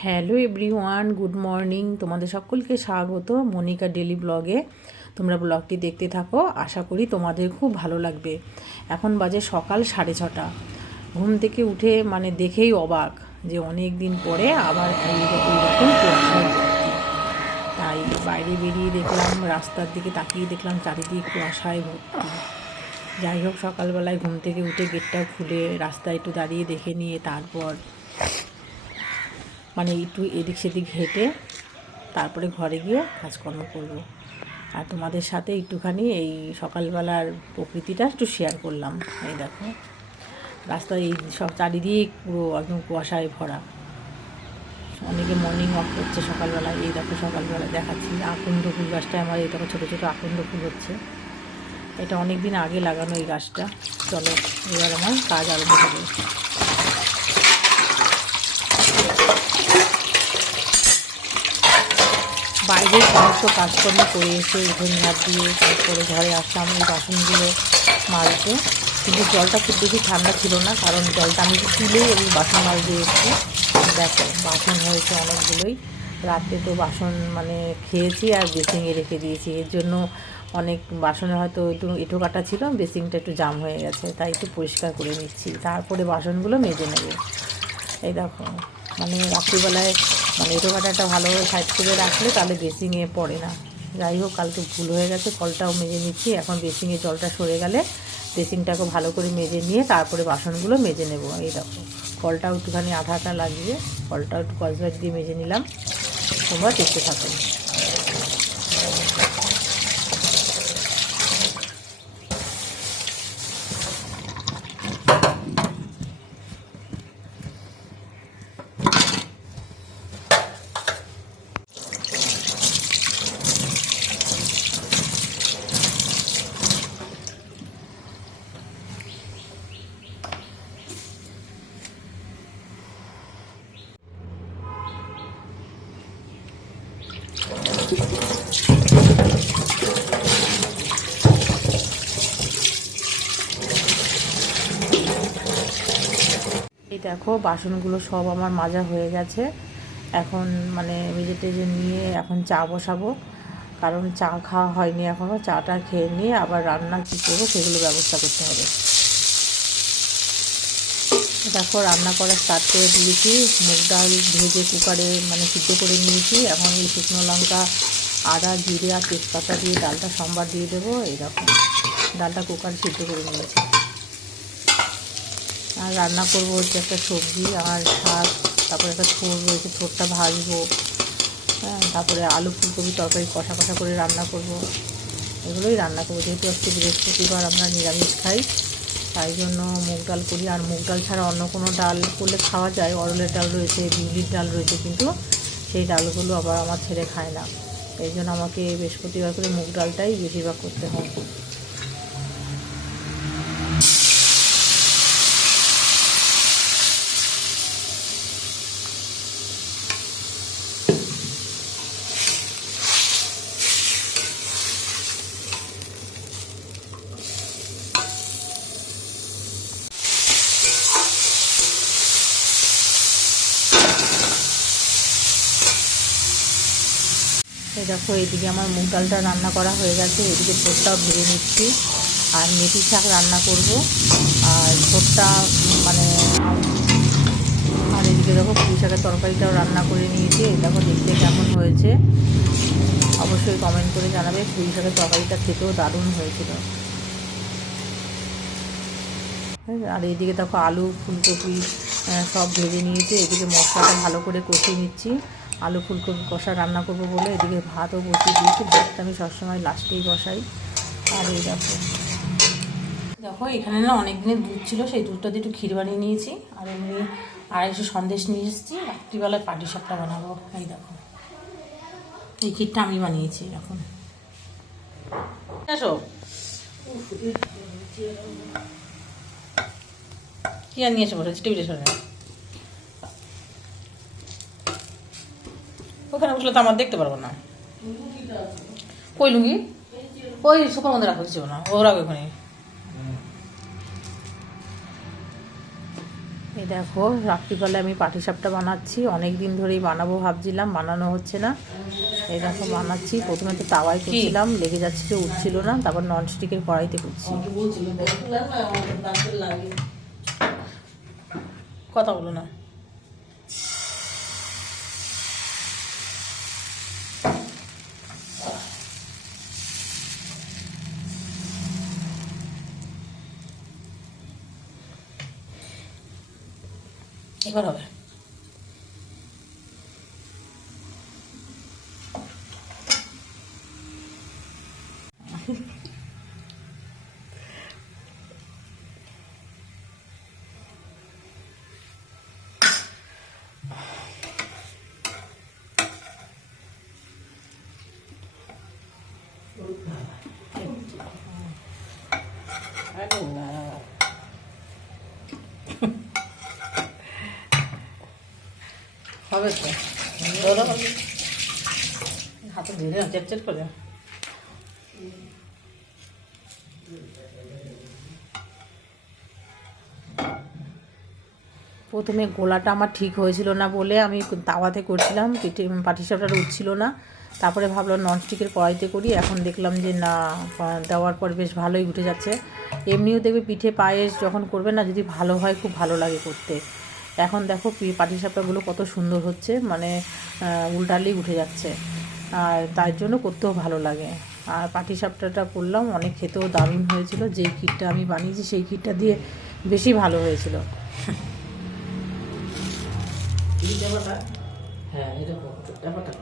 Hello everyone, good morning. তোমাদের সকলকে স্বাগত মনিকা ডেলি ব্লগে। তোমরা ব্লগটি দেখতে থাকো, আশা করি তোমাদের খুব ভালো লাগবে। এখন বাজে সকাল সাড়ে ছটা। ঘুম থেকে উঠে মানে দেখেই অবাক যে অনেক দিন পরে আবার এইরকম তাই বাইরে বেরিয়ে দেখলাম, রাস্তার দিকে তাকিয়ে দেখলাম চারিদিক কুয়াশায় ভর্তি। যাই হোক, সকালবেলায় ঘুম থেকে উঠে গেটটা খুলে রাস্তায় একটু দাঁড়িয়ে দেখে নিয়ে তারপর মানে একটু এদিক সেদিক হেঁটে তারপরে ঘরে গিয়ে কাজকর্ম করব। আর তোমাদের সাথে একটুখানি এই সকালবেলার প্রকৃতিটা একটু শেয়ার করলাম। এই দেখো, রাস্তায় এই সব চারিদিক পুরো একদম কুয়াশায় ভরা। অনেকে মর্নিং ওয়াক করছে সকালবেলায়। এই দেখো সকালবেলা দেখাচ্ছি আকন্দ ফুল গাছটা আমার এই দেখো ছোটো ছোটো আকন্দ ফুল হচ্ছে। এটা অনেক দিন আগে লাগানো এই গাছটা। চলো, এবার আমার কাজ আরম্ভ হবে বাইরে সমস্ত কাজকর্ম করে এসে উঠোন ঝাঁপ দিয়ে তারপরে ঘরে আসলাম এই বাসনগুলো মাজতে কিন্তু জলটা খুব বেশি ঠান্ডা ছিল না, কারণ জলটা আমি তুলেই আমি বাসন মাজতে এসেছি। দেখো, বাসন হয়েছে অনেকগুলোই। রাতে তো বাসন মানে খেয়েছি আর বেসিংয়ে রেখে দিয়েছি। এর জন্য অনেক বাসনে হয়তো একটু এঁটো কাটা ছিল, বেসিংটা একটু জাম হয়ে গেছে, তাই একটু পরিষ্কার করে নিচ্ছি। তারপরে বাসনগুলো মেজে নেবে। এই দেখো মানে রাত্রিবেলায় মানে এটো কাটাটা ভালোভাবে সাইড করে রাখলে তাহলে বেসিংয়ে পড়ে না। যাই হোক, কালকে ভুল হয়ে গেছে, কলটাও মেজে নিচ্ছি। এখন বেসিংয়ে জলটা সরে গেলে বেসিংটাকে ভালো করে মেজে নিয়ে তারপরে বাসনগুলো মেজে নেব। এই দেখো, কলটাও একটুখানি আঠা আঠা লাগিয়ে কলটাও একটু কসবাইট দিয়ে মেজে নিলাম। তোমরা দেখতে থাকো। এই দেখো, বাসনগুলো সব আমার মাজা হয়ে গেছে। এখন মানে মেজে টেজে নিয়ে এখন চা বসাবো। কারণ চা খাওয়া হয়নি এখনও চাটা খেয়ে নিয়ে আবার রান্না কী করব সেগুলো ব্যবস্থা করতে হবে। দেখো, রান্না করা স্টার্ট করে দিয়েছি। মুগ ডাল ভেজে কুকারে মানে সিদ্ধ করে নিয়েছি। এখন এই শুকনো লঙ্কা, আদা, জিরে আর তেজপাতা দিয়ে ডালটা, সম্বার দিয়ে দেবো। দেখো, ডালটা কুকারে সিদ্ধ করে নিয়েছি। আর রান্না করব হচ্ছে একটা সবজি আর শাক তারপরে একটা ছোট রয়েছে, ছোটটা ভাজবো। হ্যাঁ তারপরে আলু ফুলকপি তরকারি কষা কষা করে রান্না করব। এগুলোই রান্না করব, যেহেতু আজকে বৃহস্পতিবার, আমরা নিরামিষ খাই। তাই জন্য মুগ ডাল করি। আর মুগ ডাল ছাড়া অন্য কোনো ডাল করলে খাওয়া যায়। অরলের ডাল রয়েছে, বিউলির ডাল রয়েছে, কিন্তু সেই ডালগুলো আবার আমার ছেলে খায় না। এই জন্য আমাকে বৃহস্পতিবার করে মুগ ডালটাই বেশিরভাগ করতে হয়। দেখো, এদিকে আমার মুগ ডালটা রান্না করা হয়ে গেছে। এদিকে ভোটটাও ভেজে নিচ্ছি। আর মেথি শাক রান্না করব। আর ভোটটা মানে আর এদিকে দেখো, পুঁই শাকের তরকারিটাও রান্না করে নিয়েছি। দেখো, দেখতে কেমন হয়েছে। অবশ্যই কমেন্ট করে জানাবে, পুঁই শাকের তরকারিটা খেতেও দারুণ হয়েছিল। আর এইদিকে দেখো, আলু, ফুলকপি সব ভেজে নিয়েছে। এদিকে মশলাটা ভালো করে কষিয়ে নিচ্ছি। আলু ফুলকপি কষা রান্না করব বলে এদিকে ভাতও বসিয়ে দিয়েছি। ভাতটা আমি সবসময় লাস্টেই বসাই। আর এই দেখো। দেখো, এখানে না অনেক দিনের দুধ ছিল, সেই দুধটা দিয়ে একটু ক্ষীর বানিয়ে নিয়েছি। আর এমনি আড়াইশো সন্দেশ নিয়ে এসেছি। রাত্রিবেলায় পাটি সাপটা বানাবো। এই দেখো। এই ক্ষীরটা আমি বানিয়েছি এখন আসো। কি আর নিয়ে এসে বসেছি? সামনে ওখানে বসলে তো আমার দেখতে পারব না। কই লুঙ্গি? ওই সুপার মধ্যে রাখা হচ্ছে না ও রাখো ওখানে। এই দেখো রাত্রিবেলায় আমি পাটিসাপটা বানাচ্ছি অনেক দিন ধরেই বানাবো ভাবছিলাম বানানো হচ্ছে না। এই দেখো বানাচ্ছি প্রথমে তো তাওয়ায় করছিলাম লেগে যাচ্ছিল উঠছিল না তারপর ননস্টিকের কড়াইতে করছি। কথা বলো না। এবার হবে হবে তো দাদা হবে হাতে ধরে চেট চেট করে। প্রথমে গোলাটা আমার ঠিক হয়েছিল না বলে আমি তাওয়াতে করছিলাম, পিঠে পাটিসাপটাটা উঠছিল না। তারপরে ভাবলাম ননস্টিকের কড়াইতে করি, এখন দেখলাম যে না দেওয়ার পর বেশ ভালোই উঠে যাচ্ছে। এমনিও দেখবে পিঠে পায়েস যখন করবে না, যদি ভালো হয়, খুব ভালো লাগে করতে। এখন দেখো পাটিসাপটাগুলো কত সুন্দর হচ্ছে মানে উল্টালেই উঠে যাচ্ছে। আর তার জন্য করতেও ভালো লাগে। আর পাটিসাপটাটা করলাম, অনেক খেতেও দারুণ হয়েছিল। যেই কিটটা আমি বানিয়েছি, সেই কিটটা দিয়ে বেশি ভালো হয়েছিল। হ্যাঁ ব্যাপারটা।